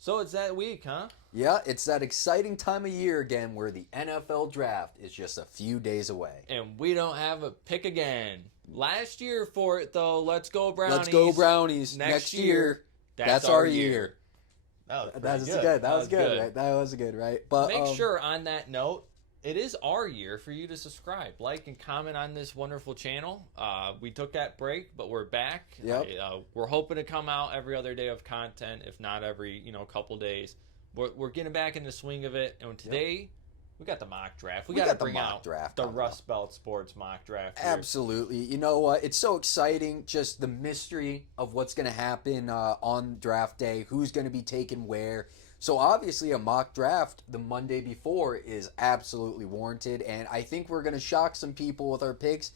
So it's that week, huh? Yeah, it's that exciting time of year again where the NFL draft is just a few days away. And we don't have a pick again. Last year for it, though. Let's go Let's go Brownies. Brownies. Next Next year, year, that's our our year. year. That was That pretty was good. good. That was good, right? That was good, right? But Make sure on that note, it is our year for you to subscribe, like, and comment on this wonderful channel. We took that break, but we're back. Yep. We're hoping to come out every other day of content, if not every couple days. We're getting back in the swing of it, and today we got the mock draft. We got to got the bring mock out draft the coming Rust Belt Sports mock draft. Here. Absolutely. You know what? It's so exciting. Just the mystery of what's going to happen on draft day, who's going to be taken where. So obviously a mock draft the Monday before is absolutely warranted, and I think we're going to shock some people with our picks.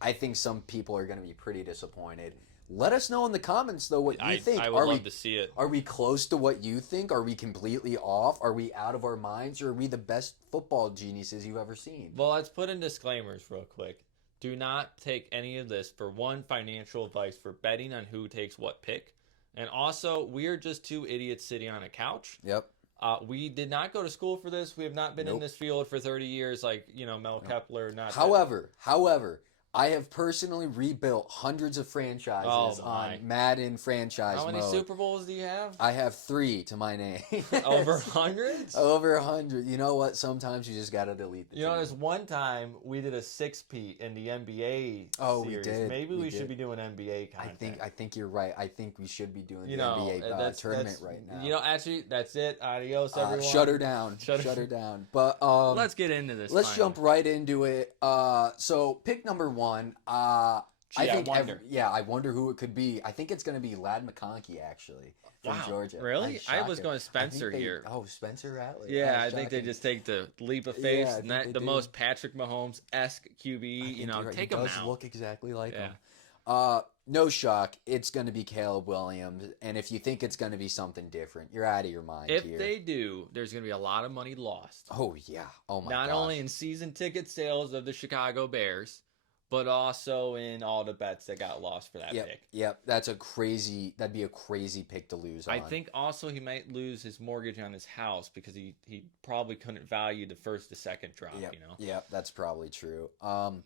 I think some people are going to be pretty disappointed. Let us know in the comments though what you think. I would love to see it. Are we close to what you think? Are we completely off? Are we out of our minds? Or are we the best football geniuses you've ever seen? Well, let's put in disclaimers real quick. Do not take any of this for one financial advice for betting on who takes what pick. And also, we are just two idiots sitting on a couch. Yep. We did not go to school for this. We have not been in this field for 30 years like, Mel Kepler. However, I have personally rebuilt hundreds of franchises on Madden franchise mode. How many Super Bowls do you have? I have 3 to my name. Over hundreds? Over 100. You know what? Sometimes you just gotta delete the team. There's one time we did a 6-peat in the NBA series. We did. Maybe we should be doing NBA content. I think you're right. I think we should be doing the NBA tournament right now. Actually, that's it. Adios, everyone. Shut her down. Shut her down. But let's get into this. Let's jump right into it. So pick number 1. I wonder who it could be. I think it's going to be Ladd McConkey, actually, from Georgia. Really? I was going Spencer here. Oh, Spencer Rattler. Yeah, I think they just take the leap of faith. The most Patrick Mahomes-esque QB. Take him out. He does look exactly like him. No shock. It's going to be Caleb Williams. And if you think it's going to be something different, you're out of your mind here. If they do, there's going to be a lot of money lost. Oh, yeah. Oh, my Not only in season ticket sales of the Chicago Bears, but also in all the bets that got lost for that pick. Yep, that'd be a crazy pick to lose on. I think also he might lose his mortgage on his house because he probably couldn't value the first to second drop, Yep, that's probably true.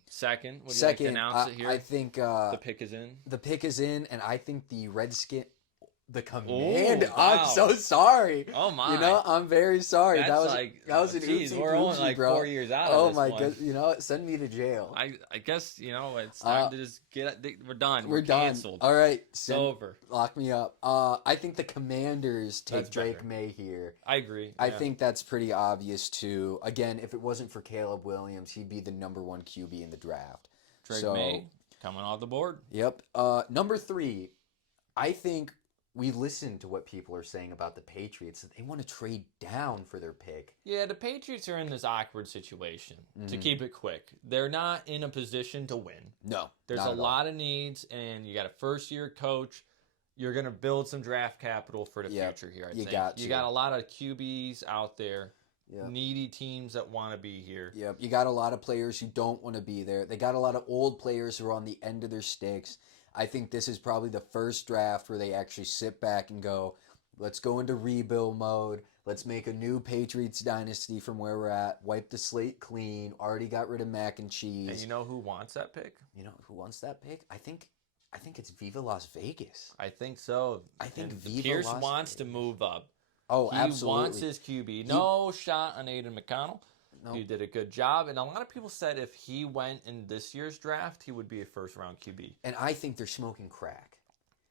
Second, would you like to announce it here? I think the pick is in. The pick is in, and I think the the command. Wow. I'm so sorry. Oh my! I'm very sorry. That's that was an oopsie we're only poopsie, bro. 4 years out. Oh of this my one. god! Send me to jail. I guess it's time to just get. We're done. We're done. Canceled. All right, it's over. Lock me up. I think the Commanders take Drake May here. I agree. I think that's pretty obvious too. Again, if it wasn't for Caleb Williams, he'd be the number 1 QB in the draft. Drake May coming off the board. Yep. Number 3, I think. We listen to what people are saying about the Patriots. They want to trade down for their pick. Yeah, the Patriots are in this awkward situation. To keep it quick, they're not in a position to win. No, there's a lot of needs, and you got a first-year coach. You're going to build some draft capital for the future here. I think you got a lot of QBs out there. Yep. Needy teams that want to be here. Yep, you got a lot of players who don't want to be there. They got a lot of old players who are on the end of their sticks. I think this is probably the first draft where they actually sit back and go, let's go into rebuild mode. Let's make a new Patriots dynasty from where we're at. Wipe the slate clean. Already got rid of mac and cheese. And you know who wants that pick? You know who wants that pick? I think it's Viva Las Vegas. I think so. I think Viva Pierce Las wants Vegas. To move up. Oh, absolutely. He wants his QB. No shot on Aiden McConnell. Nope. He did a good job, and a lot of people said if he went in this year's draft, he would be a first-round QB. And I think they're smoking crack.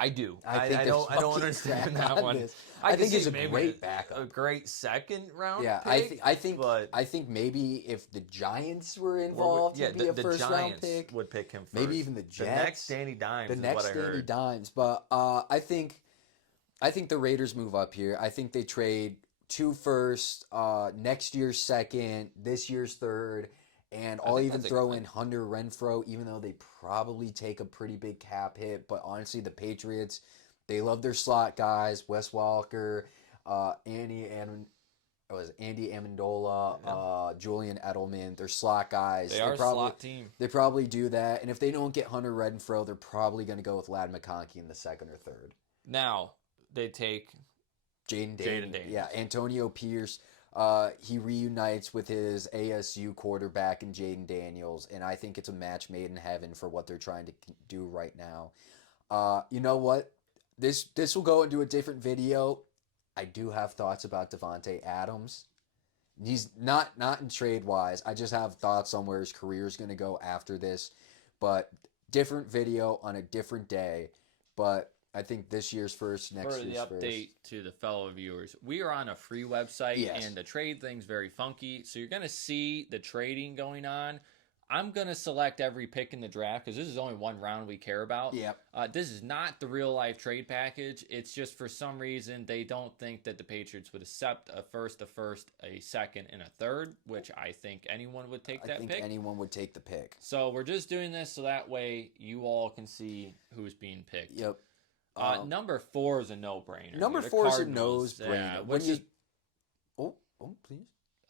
I do. I don't understand that one. I think he's a great backup, a great second-round. Yeah, pick, I think maybe if the Giants were involved, he'd be a first-round pick. Would pick him first. Maybe even the Jets. The next Danny Dimes. But I think the Raiders move up here. I think they trade 2 firsts, next year's second, this year's third, and I'll even throw in Hunter Renfrow, even though they probably take a pretty big cap hit. But honestly, the Patriots, they love their slot guys, Wes Walker, Andy Amendola, Julian Edelman. They're slot guys. They are a slot team. They probably do that. And if they don't get Hunter Renfrow, they're probably going to go with Ladd McConkey in the second or third. Now, they take Jaden Daniels. Yeah, Antonio Pierce. He reunites with his ASU quarterback in Jaden Daniels, and I think it's a match made in heaven for what they're trying to do right now. You know what? This will go into a different video. I do have thoughts about Davante Adams. He's not in trade wise. I just have thoughts on where his career is going to go after this, but different video on a different day. But I think this year's first, next year's first. For the update to the fellow viewers, we are on a free website, and the trade thing's very funky. So you're going to see the trading going on. I'm going to select every pick in the draft because this is only one round we care about. Yep. This is not the real-life trade package. It's just for some reason they don't think that the Patriots would accept a first, a second, and a third, which I think anyone would take that pick. I think anyone would take the pick. So we're just doing this so that way you all can see who's being picked. Yep. Number 4 is a no-brainer. Number 4 is a no-brainer. Please.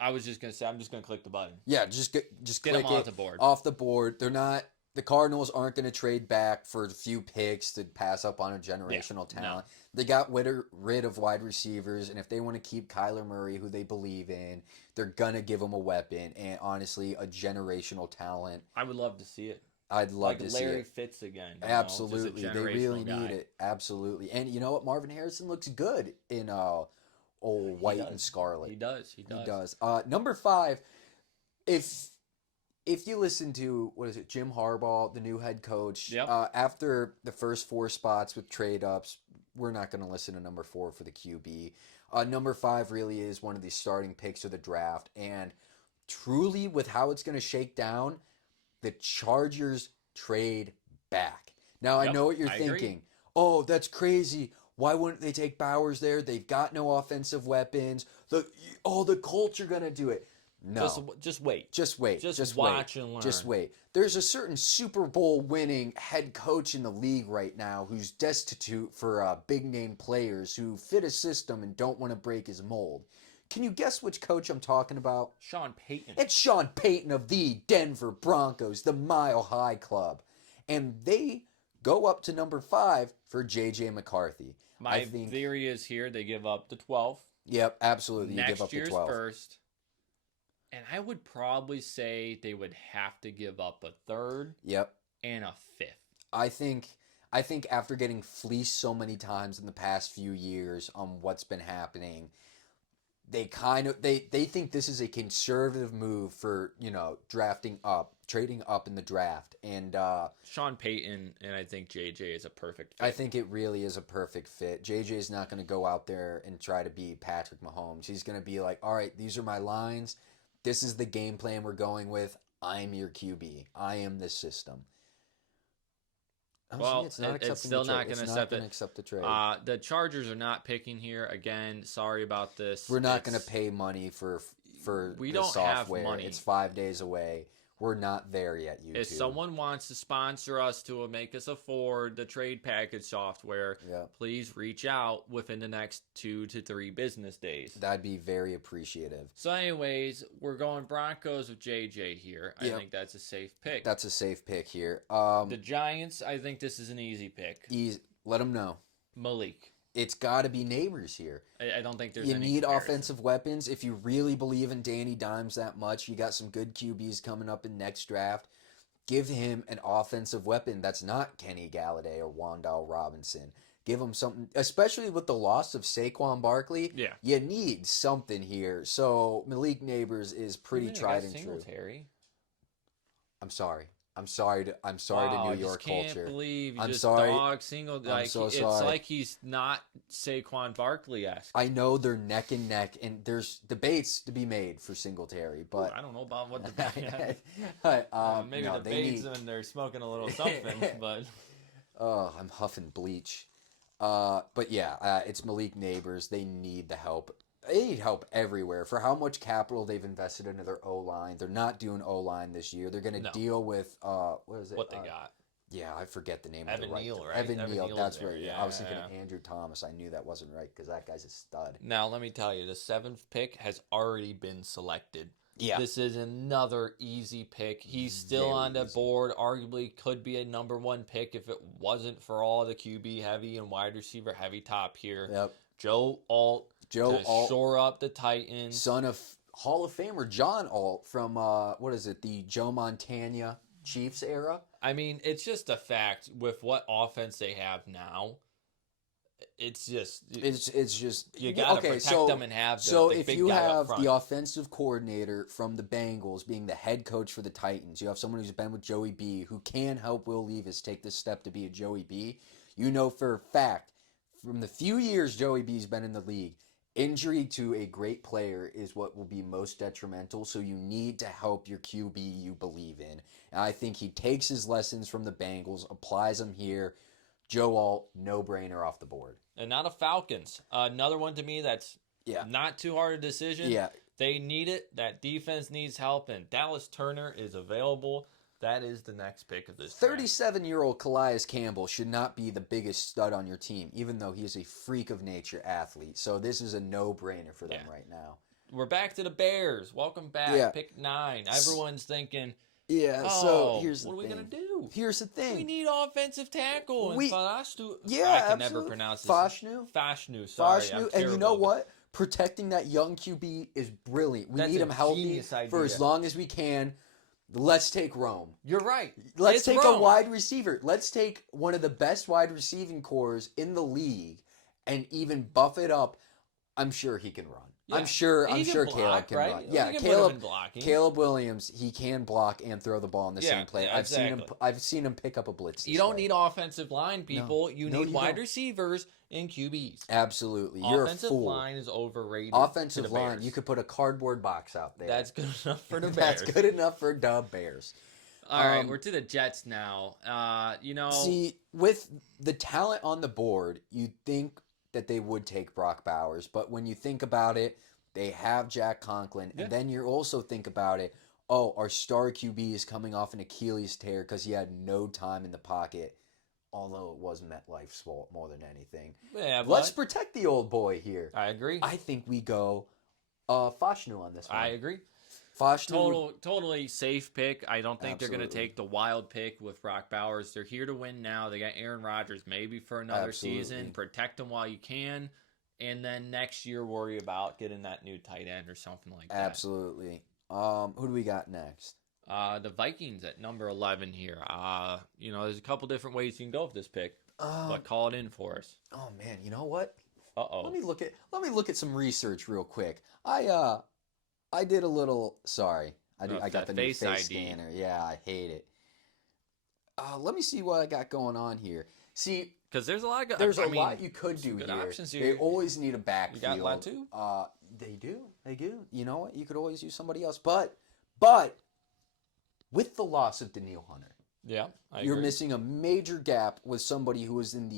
I was just gonna say I'm just gonna click the button. Yeah, just click them off the board. Off the board. They're not. The Cardinals aren't going to trade back for a few picks to pass up on a generational talent. No. They got rid of wide receivers, and if they want to keep Kyler Murray, who they believe in, they're going to give him a weapon and honestly a generational talent. I would love to see it. I'd love to see it. Like Larry Fitz again. Absolutely. They really need it. Absolutely. And you know what? Marvin Harrison looks good in old white and scarlet. He does. Number 5, if you listen to, Jim Harbaugh, the new head coach, after the first 4 spots with trade ups, we're not going to listen to number 4 for the QB. Number 5 really is one of the starting picks of the draft. And truly, with how it's going to shake down, the Chargers trade back. Now, I know what you're thinking. Agree. Oh, that's crazy. Why wouldn't they take Bowers there? They've got no offensive weapons. The Colts are going to do it. No. Just wait. Just wait. Just watch and learn. Just wait. There's a certain Super Bowl winning head coach in the league right now who's destitute for big-name players who fit a system and don't want to break his mold. Can you guess which coach I'm talking about? Sean Payton. It's Sean Payton of the Denver Broncos, the Mile High Club. And they go up to number 5 for J.J. McCarthy. My theory is here they give up the 12th. Yep, absolutely. You give up the 12th. Next year's first. And I would probably say they would have to give up a 3rd. Yep. And a 5th. I think after getting fleeced so many times in the past few years on what's been happening, they think this is a conservative move for, trading up in the draft. And Sean Payton and I think JJ is a perfect fit. I think it really is a perfect fit. JJ is not going to go out there and try to be Patrick Mahomes. He's going to be like, all right, these are my lines. This is the game plan we're going with. I'm your QB. I am this system. Well, it's still not going to accept the trade. The Chargers are not picking here. Again, sorry about this. We're not going to pay money for we the don't software. Have money. It's 5 days away. We're not there yet, YouTube. If someone wants to sponsor us to make us afford the trade package software, please reach out within the next 2 to 3 business days. That'd be very appreciative. So anyways, we're going Broncos with JJ here. I think that's a safe pick. That's a safe pick here. The Giants, I think this is an easy pick. Let them know. Malik. It's got to be Neighbors here. I don't think there's any need comparison. Offensive weapons. If you really believe in Danny Dimes that much, you got some good QBs coming up in next draft. Give him an offensive weapon that's not Kenny Galladay or Wan'Dale Robinson. Give him something, especially with the loss of Saquon Barkley. Yeah. You need something here. So Malik Neighbors is pretty tried and true. I'm sorry. I'm sorry to New York culture. I can't believe you I'm just sorry. dog single. I'm so it's sorry. like he's not Saquon Barkley-esque. I know they're neck and neck, and there's debates to be made for Singletary, but I don't know about what debate. Maybe no, debates when they're smoking a little something, but I'm huffing bleach. But yeah, it's Malik Neighbors. They need the help. They need help everywhere. For how much capital they've invested into their O-line, they're not doing O-line this year. They're going to deal with what is it? What they got? Yeah, I forget the name Evan of the right. Neal, right? Evan Neal. That's there. right. Yeah, I was thinking of Andrew Thomas. I knew that wasn't right because that guy's a stud. Now let me tell you, the 7th pick has already been selected. Yeah, this is another easy pick. He's still on the board. Arguably, could be a number 1 pick if it wasn't for all the QB heavy and wide receiver heavy top here. Yep. Joe Alt. Joe Alt, shore up the Titans. Son of Hall of Famer John Alt from, the Joe Montana Chiefs era. I mean, it's just a fact with what offense they have now. It's just you gotta protect them and have the if big you guy have up front. the offensive coordinator from the Bengals being the head coach for the Titans, you have someone who's been with Joey B, who can help Will Levis take this step to be a Joey B. You know for a fact from the few years Joey B's been in the league, injury to a great player is what will be most detrimental. So you need to help your QB you believe in, and I think he takes his lessons from the Bengals, applies them here. Joe Alt, no-brainer off the board. And now the Falcons. Another one to me that's not too hard a decision. Yeah. They need it. That defense needs help, and Dallas Turner is available. That is the next pick of this draft. 37-year-old Calais Campbell should not be the biggest stud on your team, even though he is a freak of nature athlete. So this is a no-brainer for them right now. We're back to the Bears. Welcome back. Yeah. Pick 9. Everyone's thinking, so here's the what are we thing. going to do? Here's the thing. We need offensive tackle. We- Fashnu. Yeah, I can absolutely. never pronounce this. Fashnu. Sorry, And you know what? Protecting that young QB is brilliant. We need him healthy for as long as we can. Let's take Rome. You're right. Let's take a wide receiver. Let's take one of the best wide receiving cores in the league and even buff it up. I'm sure he can run. Yeah. I'm sure block, Caleb can right? run. Yeah, Caleb Williams, he can block and throw the ball in the same play. Yeah, exactly. I've seen him pick up a blitz. You don't need offensive line people. No. You No, need you wide don't. receivers and QBs. Absolutely. You're Offensive a fool. line is overrated. Offensive to the line, Bears. you could put a cardboard box out there. That's good enough for the Bears. That's good enough for the Bears. All right, we're to the Jets now. See, with the talent on the board, you'd think that they would take Brock Bowers, but when you think about it, they have Jack Conklin, and then you also think about it, our star QB is coming off an Achilles tear because he had no time in the pocket, although it was MetLife's fault more than anything. Yeah, Let's protect the old boy here. I agree. I think we go Fashnu on this one. I agree. Fashnu Totally safe pick. I don't think they're going to take the wild pick with Brock Bowers. They're here to win now. They got Aaron Rodgers maybe for another season. Protect them while you can. And then next year worry about getting that new tight end or something like that. Absolutely. Who do we got next? The Vikings at number 11 here. There's a couple different ways you can go with this pick. But call it in for us. Oh man, you know what? Uh-oh. Let me look at some research real quick. I did a little. Sorry, I got the new face ID scanner. Yeah, I hate it. Let me see what I got going on here. See, because there's a lot. Lot you could do here. Options here. They always need a backfield. You got Latu? They do. You know what? You could always use somebody else, but with the loss of Danielle Hunter, you're missing a major gap with somebody who was in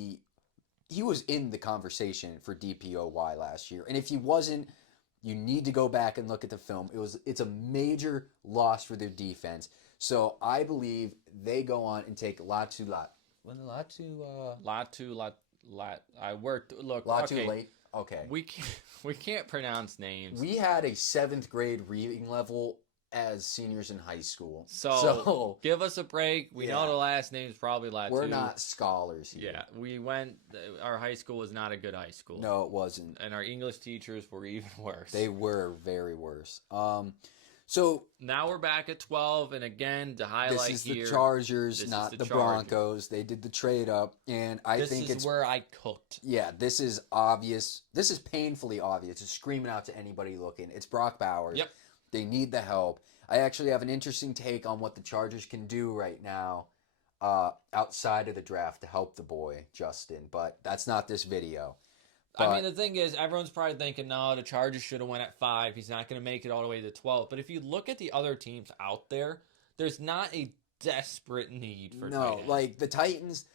the conversation for DPOY last year, and if he wasn't. You need to go back and look at the film. It's a major loss for their defense. So I believe they go on and take Latu. Late. Okay. We can't pronounce names. We had a 7th grade reading level as seniors in high school. So give us a break. We know the last name is probably Latu. We're not scholars here. Yeah, our high school was not a good high school. No, it wasn't. And our English teachers were even worse. They were very worse. So now we're back at 12, and again, to highlight this is here, the Chargers, not the Broncos. They did the trade up, and I think it's where I cooked. Yeah, this is obvious. This is painfully obvious. It's screaming out to anybody looking. It's Brock Bowers. Yep. They need the help. I actually have an interesting take on what the Chargers can do right now outside of the draft to help the boy, Justin, but that's not this video. But, I mean, the thing is, everyone's probably thinking, no, the Chargers should have went at 5. He's not going to make it all the way to 12. But if you look at the other teams out there, there's not a desperate need for tight ends. Like the Titans,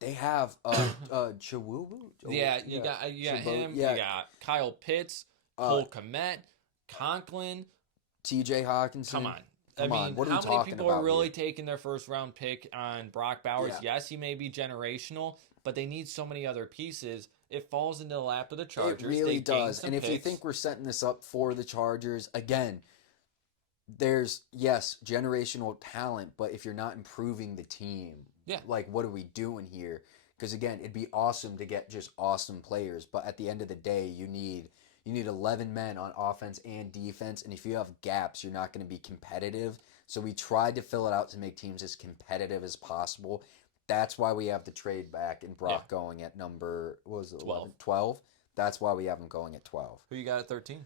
they have Chiwubu. Yeah, you got him. Yeah. You got Kyle Pitts, Cole Kmet, Conklin. TJ Hawkinson. Come on. What are how many people are really here? taking their first round pick on Brock Bowers? Yeah. Yes, he may be generational, but they need so many other pieces. It falls into the lap of the Chargers. It really does. And if you think we're setting this up for the Chargers, again, there's, generational talent, but if you're not improving the team, what are we doing here? Because, again, it'd be awesome to get just awesome players, but at the end of the day, you need You need 11 men on offense and defense, and if you have gaps, you're not going to be competitive. So we tried to fill it out to make teams as competitive as possible. That's why we have the trade back and Brock going at number, what was it, 12. 12? That's why we have him going at 12. Who you got at 13?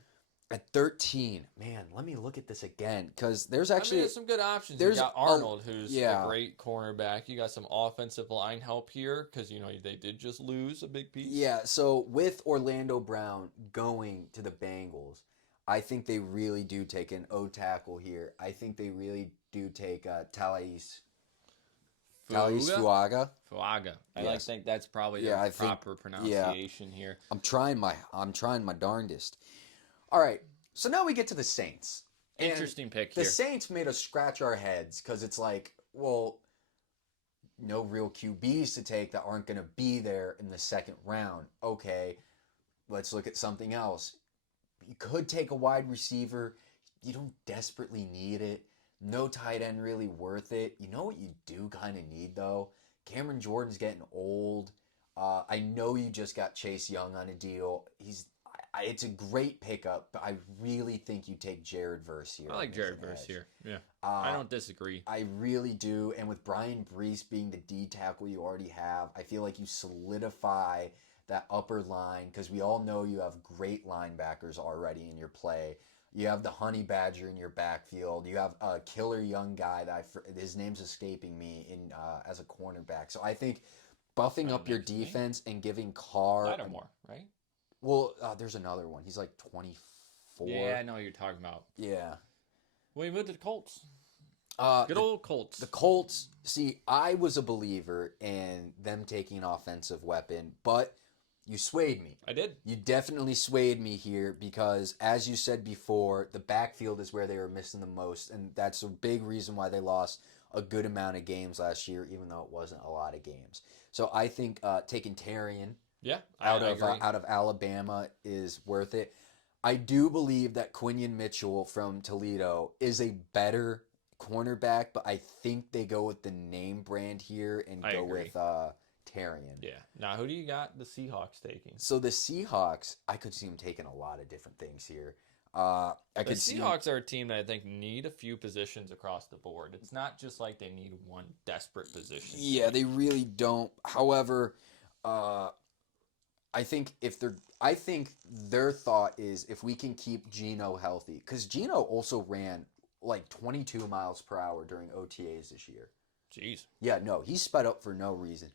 At 13, man, let me look at this again because there's actually there's some good options. You got Arnold, who's a great cornerback. You got some offensive line help here because they did just lose a big piece. Yeah, so with Orlando Brown going to the Bengals, I think they really do take an O tackle here. I think they really do take Talais Fuaga. Fuaga. I think that's probably the proper pronunciation here. I'm trying my darndest. All right, so now we get to the Saints. Interesting pick here. The Saints made us scratch our heads because it's like, well, no real QBs to take that aren't going to be there in the second round. Okay, let's look at something else. You could take a wide receiver. You don't desperately need it. No tight end really worth it. You know what you do kind of need, though? Cameron Jordan's getting old. I know you just got Chase Young on a deal. It's a great pickup, but I really think you take Jared Verse here. I like Jared Verse here. Yeah, I don't disagree. I really do. And with Brian Brees being the D tackle you already have, I feel like you solidify that upper line because we all know you have great linebackers already in your play. You have the Honey Badger in your backfield. You have a killer young guy that his name's escaping me in as a cornerback. So I think buffing up your defense and giving Carr Lattimore, right? Well, there's another one. He's like 24. Yeah, I know who you're talking about. Yeah. Well, he moved to the Colts. Good old Colts. The Colts, see, I was a believer in them taking an offensive weapon, but you swayed me. I did. You definitely swayed me here because, as you said before, the backfield is where they were missing the most, and that's a big reason why they lost a good amount of games last year, even though it wasn't a lot of games. So I think taking Tarian out of Alabama is worth it. I do believe that Quinion Mitchell from Toledo is a better cornerback, but I think they go with the name brand here and go with Tarian. Yeah. Now, who do you got the Seahawks taking? So the Seahawks, I could see them taking a lot of different things here. The Seahawks are a team that I think need a few positions across the board. It's not just like they need one desperate position. Yeah, they really don't. However, I think their thought is if we can keep Geno healthy, because Geno also ran like 22 miles per hour during OTAs this year. Jeez. Yeah, no, he's sped up for no reason.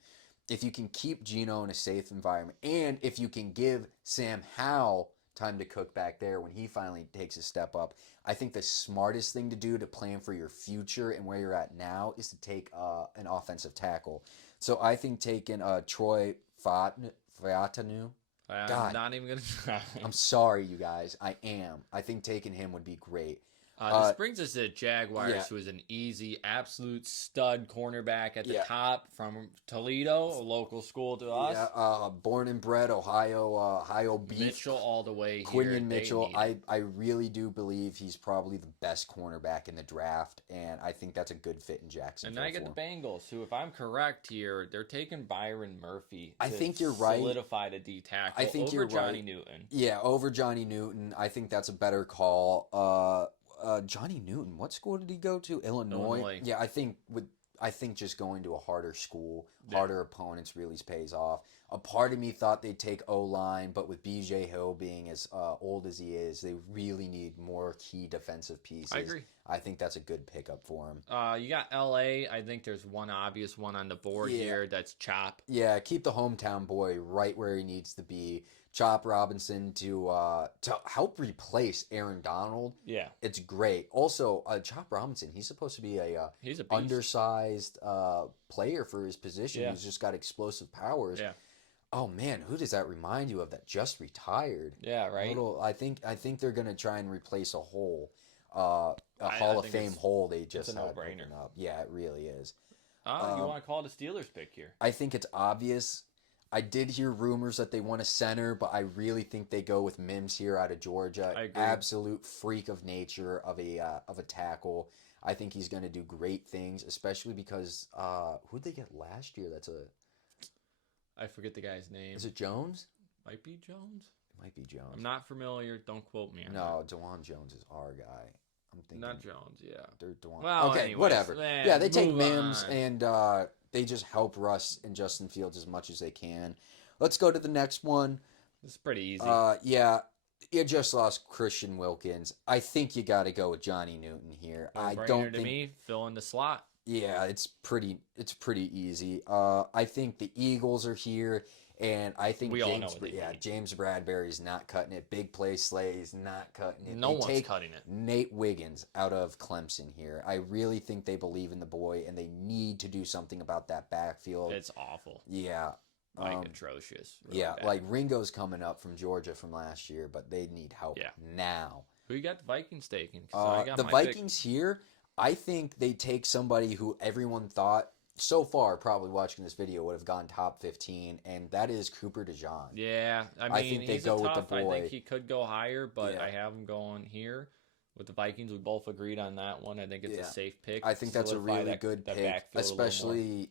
If you can keep Geno in a safe environment, and if you can give Sam Howell time to cook back there when he finally takes a step up, I think the smartest thing to do to plan for your future and where you're at now is to take an offensive tackle. So I think taking Troy Fautanu. I'm not even going to try. I'm sorry, you guys. I am. I think taking him would be great. This brings us to Jaguars, who is an easy, absolute stud cornerback at the top from Toledo, a local school to us. Yeah, born and bred Ohio beef. Mitchell all the way here. Quinion Mitchell, I really do believe he's probably the best cornerback in the draft, and I think that's a good fit in Jacksonville. And then I get the Bengals, who, if I'm correct here, they're taking Byron Murphy. I think you're right. Solidify the D tackle. I think you're Johnny Newton. Yeah, over Johnny Newton. I think that's a better call. Johnny Newton, what school did he go to? Illinois. Yeah, I think just going to a harder school, harder opponents really pays off. A part of me thought they'd take O-line, but with BJ Hill being as old as he is, they really need more key defensive pieces. I agree. I think that's a good pickup for him. You got LA. I think there's one obvious one on the board here. That's Chop. Yeah, keep the hometown boy right where he needs to be. Chop Robinson to help replace Aaron Donald. Yeah, it's great. Also, Chop Robinson, he's supposed to be he's a undersized player for his position. He's just got explosive powers. Yeah. Oh man, who does that remind you of that just retired? Yeah, right. I think they're gonna try and replace a hole, Hall of Fame hole they just had no-brainer. Up. Yeah, it really is. You want to call it a Steelers pick here? I think it's obvious. I did hear rumors that they want a center, but I really think they go with Mims here out of Georgia. I agree. Absolute freak of nature of a tackle. I think he's going to do great things, especially because who'd they get last year? I forget the guy's name. Is it Jones? Might be Jones. It Might be Jones. I'm not familiar. Don't quote me on that. DeJuan Jones is our guy. I'm thinking. Not Jones, yeah. They're DeJuan. Well, okay, anyways, whatever. Man, yeah, they take Mims and they just help Russ and Justin Fields as much as they can. Let's go to the next one. It's pretty easy. Yeah. You just lost Christian Wilkins. I think you got to go with Johnny Newton here. I don't think. Me, fill in the slot. Yeah, it's pretty easy. I think the Eagles are here, and I think James Bradbury's not cutting it. Big play Slay's not cutting it. No one's cutting it. Nate Wiggins out of Clemson here. I really think they believe in the boy, and they need to do something about that backfield. It's awful. Yeah. Atrocious. Really yeah, bad. like Ringo's coming up from Georgia from last year, but they need help now. Who you got the Vikings taking? The Vikings here, I think they take somebody who everyone thought so far, probably watching this video, would have gone top 15, and that is Cooper DeJean. Yeah, I think they go with the boy. I think he could go higher, but I have him going here. With the Vikings, we both agreed on that one. I think it's a safe pick. I think that's a really good pick, especially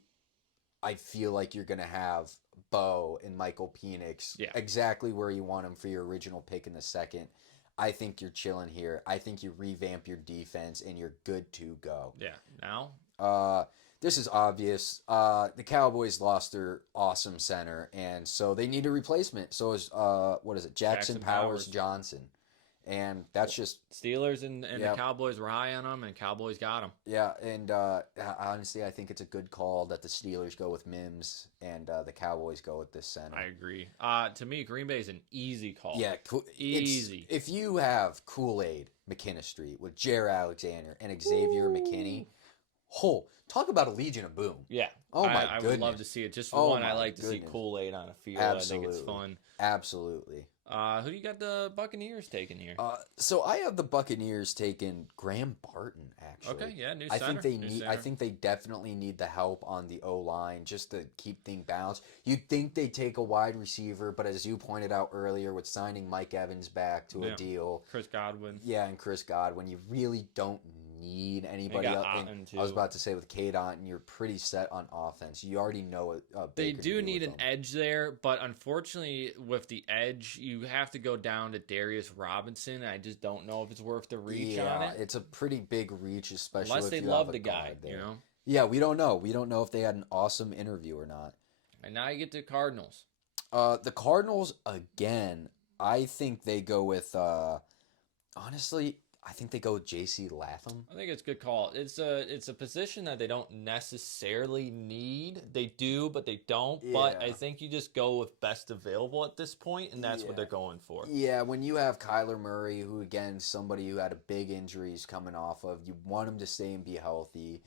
I feel like you're going to have Bo and Michael Penix exactly where you want them for your original pick in the second. I think you're chilling here. I think you revamp your defense and you're good to go. Yeah. Now? This is obvious. The Cowboys lost their awesome center, and so they need a replacement. So is Jackson Powers Johnson. And that's just Steelers and the Cowboys were high on them, and Cowboys got them. Yeah, and honestly, I think it's a good call that the Steelers go with Mims and the Cowboys go with this center. I agree. To me, Green Bay is an easy call. Yeah, easy. If you have Kool-Aid McKinstry with Jaire Alexander and Xavier McKinney, talk about a Legion of Boom. Yeah. Oh my goodness. I would love to see it. Just for one, I like to see Kool-Aid on a field. Absolutely. I think it's fun. Absolutely. Who do you got the Buccaneers taking here? So I have the Buccaneers taking Graham Barton, actually. Okay, yeah, new center. I think they definitely need the help on the O-line just to keep things balanced. You'd think they'd take a wide receiver, but as you pointed out earlier, with signing Mike Evans back to a deal. Chris Godwin. Yeah, and Chris Godwin, you really don't need anybody else. I was about to say with Cade Otton, you're pretty set on offense. You already know they do need an edge there, but unfortunately, with the edge, you have to go down to Darius Robinson. I just don't know if it's worth the reach on it. It's a pretty big reach, especially unless they love the guy. You know. Yeah, we don't know. We don't know if they had an awesome interview or not. And now you get to Cardinals. The Cardinals again. I think they go with. Honestly, I think they go with J.C. Latham. I think it's a good call. It's a position that they don't necessarily need. They do, but they don't. Yeah. But I think you just go with best available at this point, and that's what they're going for. Yeah, when you have Kyler Murray, who again, somebody who had a big injury he's coming off of, you want him to stay and be healthy.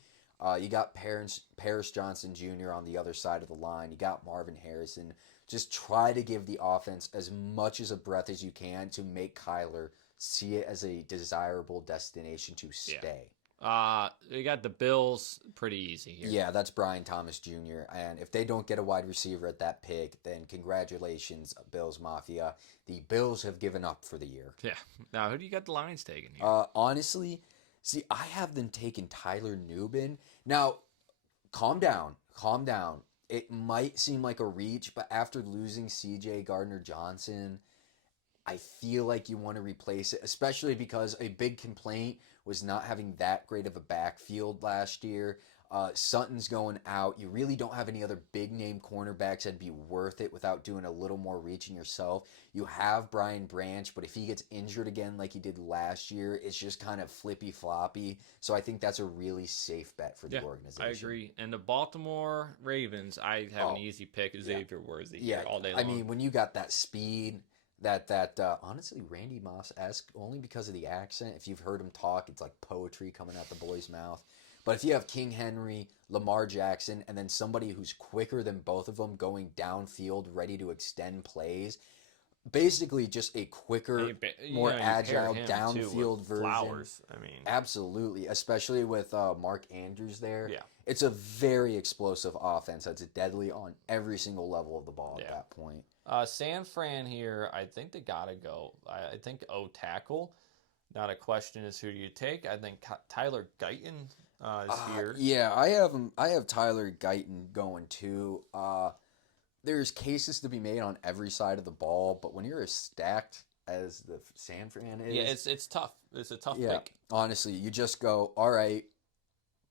You got Paris Johnson Jr. on the other side of the line. You got Marvin Harrison. Just try to give the offense as much as a breath as you can to make Kyler see it as a desirable destination to stay. You got the Bills pretty easy here. Yeah, that's Brian Thomas Jr. And if they don't get a wide receiver at that pick, then congratulations, Bills Mafia. The Bills have given up for the year. Yeah. Now, who do you got the Lions taking here? Honestly, I have them taking Tyler Nubin. Now, calm down. It might seem like a reach, but after losing C.J. Gardner-Johnson, I feel like you want to replace it, especially because a big complaint was not having that great of a backfield last year. Sutton's going out. You really don't have any other big-name cornerbacks that'd be worth it without doing a little more reaching yourself. You have Brian Branch, but if he gets injured again like he did last year, it's just kind of flippy-floppy. So I think that's a really safe bet for the organization. I agree. And the Baltimore Ravens, I have an easy pick, Xavier Worthy here all day long. I mean, when you got that speed... That honestly, Randy Moss-esque, only because of the accent. If you've heard him talk, it's like poetry coming out the boy's mouth. But if you have King Henry, Lamar Jackson, and then somebody who's quicker than both of them going downfield, ready to extend plays, basically just a quicker, more agile downfield version. Flowers, I mean. Absolutely, especially with Mark Andrews there. Yeah. It's a very explosive offense that's deadly on every single level of the ball at that point. San Fran here, I think they got to go. I think tackle. Not a question is who do you take. I think Tyler Guyton is here. Yeah, I have Tyler Guyton going too. there's cases to be made on every side of the ball, but when you're as stacked as the San Fran is, yeah, it's tough. It's a tough pick. Honestly, you just go, all right.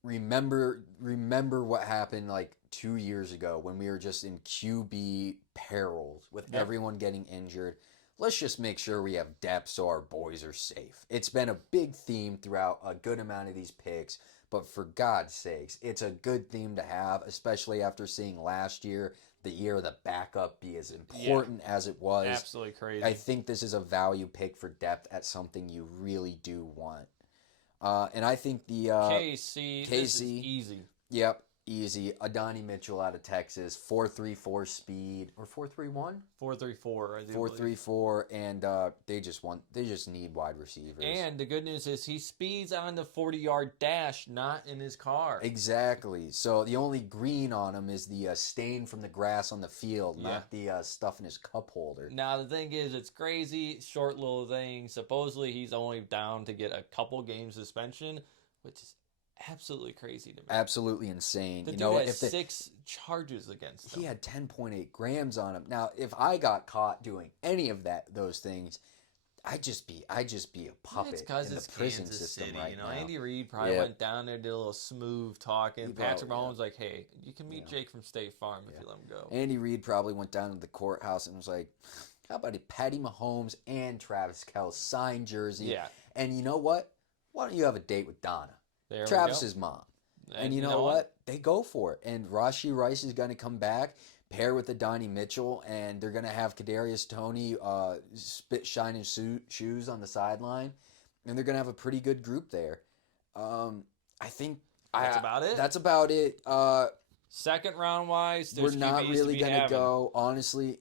Remember what happened like 2 years ago when we were just in QB perils with everyone getting injured. Let's just make sure we have depth so our boys are safe. It's been a big theme throughout a good amount of these picks, but for God's sakes, it's a good theme to have, especially after seeing last year, the year of the backup, be as important as it was. Absolutely crazy. I think this is a value pick for depth at something you really do want. And I think the KC, this is easy. Yep, easy. Adonai Mitchell out of Texas, 4.34 speed or 4.31? 4.34, I think. 4.34, and they just need wide receivers. And the good news is he speeds on the 40-yard dash, not in his car. Exactly. So the only green on him is the stain from the grass on the field, not the stuff in his cup holder. Now the thing is, it's crazy, short little thing. Supposedly he's only down to get a couple games suspension, which is absolutely crazy to me. Absolutely insane. The dude has 6 charges against him. He had 10.8 grams on him. Now, if I got caught doing any of those things, I'd just be a puppet in the prison system City, right now. Andy Reid probably went down there, did a little smooth talking. Patrick Mahomes was like, hey, you can meet Jake from State Farm if you let him go. Andy Reid probably went down to the courthouse and was like, how about Patty Mahomes and Travis Kelce signed jersey? Yeah. And you know what? Why don't you have a date with Donna? There Travis's mom. And you know what? They go for it. And Rashee Rice is going to come back, pair with Adonai Mitchell, and they're going to have Kadarius Toney spit shining shoes on the sideline. And they're going to have a pretty good group there. I think that's about it. That's about it. Second round wise, we're not really going to go. Honestly,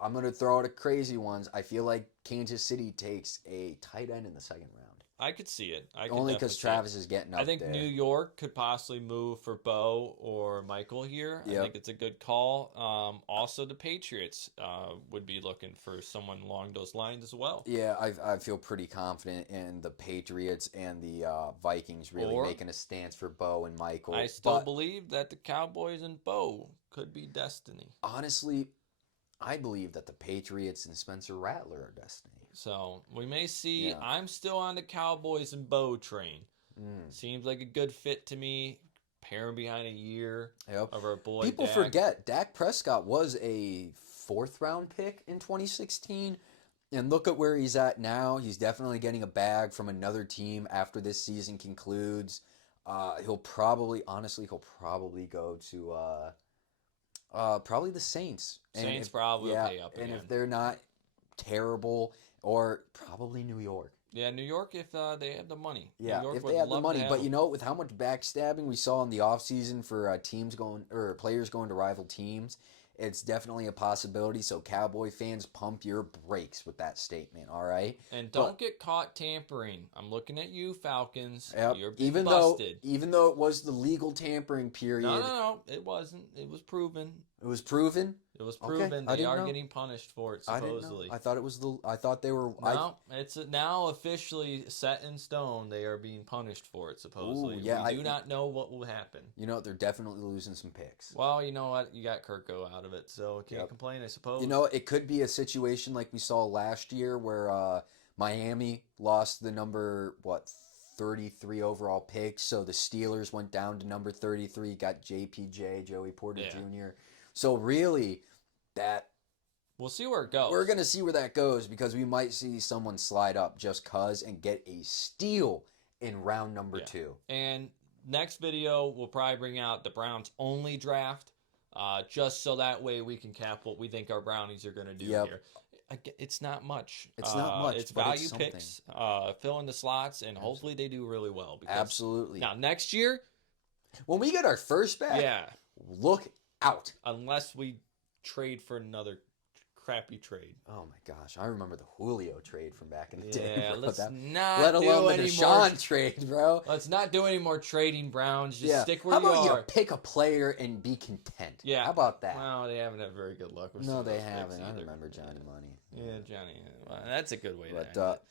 I'm going to throw out a crazy ones. I feel like Kansas City takes a tight end in the second round. I could see it. Only because Travis is getting up there. I think New York could possibly move for Bo or Michael here. I think it's a good call. Also, the Patriots would be looking for someone along those lines as well. Yeah, I feel pretty confident in the Patriots and the Vikings really making a stance for Bo and Michael. I still believe that the Cowboys and Bo could be destiny. Honestly, I believe that the Patriots and Spencer Rattler are destiny. So we may see. Yeah. I'm still on the Cowboys and Bo train. Seems like a good fit to me. Pair behind a year of our boy. People forget Dak Prescott was a 4th round pick in 2016, and look at where he's at now. He's definitely getting a bag from another team after this season concludes. He'll probably go to probably the Saints. Saints probably will pay up again. And if they're not terrible. Or probably New York. Yeah, New York if they have the money. Yeah, New York if they have the money. But you know, with how much backstabbing we saw in the offseason for players going to rival teams, it's definitely a possibility. So Cowboy fans, pump your brakes with that statement, all right? And don't get caught tampering. I'm looking at you, Falcons. Yep. You're being busted. Even though it was the legal tampering period. No, it wasn't. It was proven. It was proven? It was proven. Okay. They are getting punished for it, supposedly. I thought it was I thought they were... No, it's now officially set in stone. They are being punished for it, supposedly. Ooh, yeah, we do not know what will happen. You know, they're definitely losing some picks. Well, you know what? You got Kirko out of it, so can't complain, I suppose. You know, it could be a situation like we saw last year where Miami lost the number, 33 overall picks, so the Steelers went down to number 33, got JPJ, Joey Porter Jr., so really, we'll see where it goes. We're going to see where that goes because we might see someone slide up just cuz and get a steal in round number 2. And next video, we'll probably bring out the Browns only draft just so that way we can cap what we think our Brownies are going to do here. It's not much. It's not much. It's value picks, fill in the slots, and hopefully they do really well. Because absolutely. Now, next year, when we get our first back, look out. Unless we trade for another crappy trade. Oh my gosh, I remember the Julio trade from back in the day. Yeah, let's not let alone do the Deshaun trade, bro. Let's not do any more trading, Browns. Just stick where you are. How about you pick a player and be content? Yeah. How about that? Well, they haven't had very good luck with No, they haven't. I remember Johnny Money. Yeah, Johnny. Well, that's a good way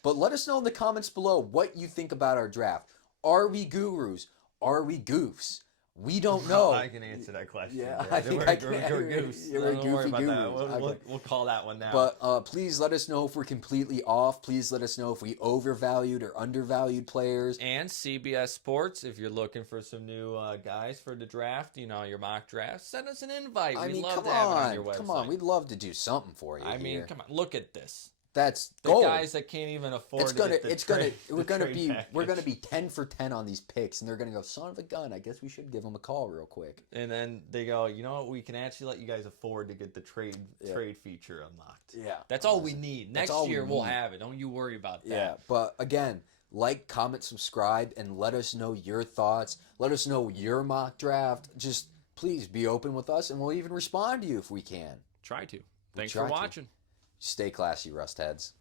but let us know in the comments below what you think about our draft. Are we gurus? Are we goofs? We don't know. I can answer that question. Yeah, I think I can. You're a goofy guru. We'll call that one now. But please let us know if we're completely off. Please let us know if we overvalued or undervalued players. And CBS Sports, if you're looking for some new guys for the draft, your mock draft, send us an invite. We'd love to have it on your website. Come on, we'd love to do something for you. Come on, look at this. That's the gold. Guys that can't even afford we're gonna be 10 for 10 on these picks, and they're gonna go, son of a gun. I guess we should give them a call real quick. And then they go, you know what? We can actually let you guys afford to get the trade feature unlocked. Yeah, that's all we need. Next year we'll have it. Don't you worry about that. Yeah, but again, like, comment, subscribe, and let us know your thoughts. Let us know your mock draft. Just please be open with us, and we'll even respond to you if we can. Try to. Thanks for watching. Stay classy, Rust Heads.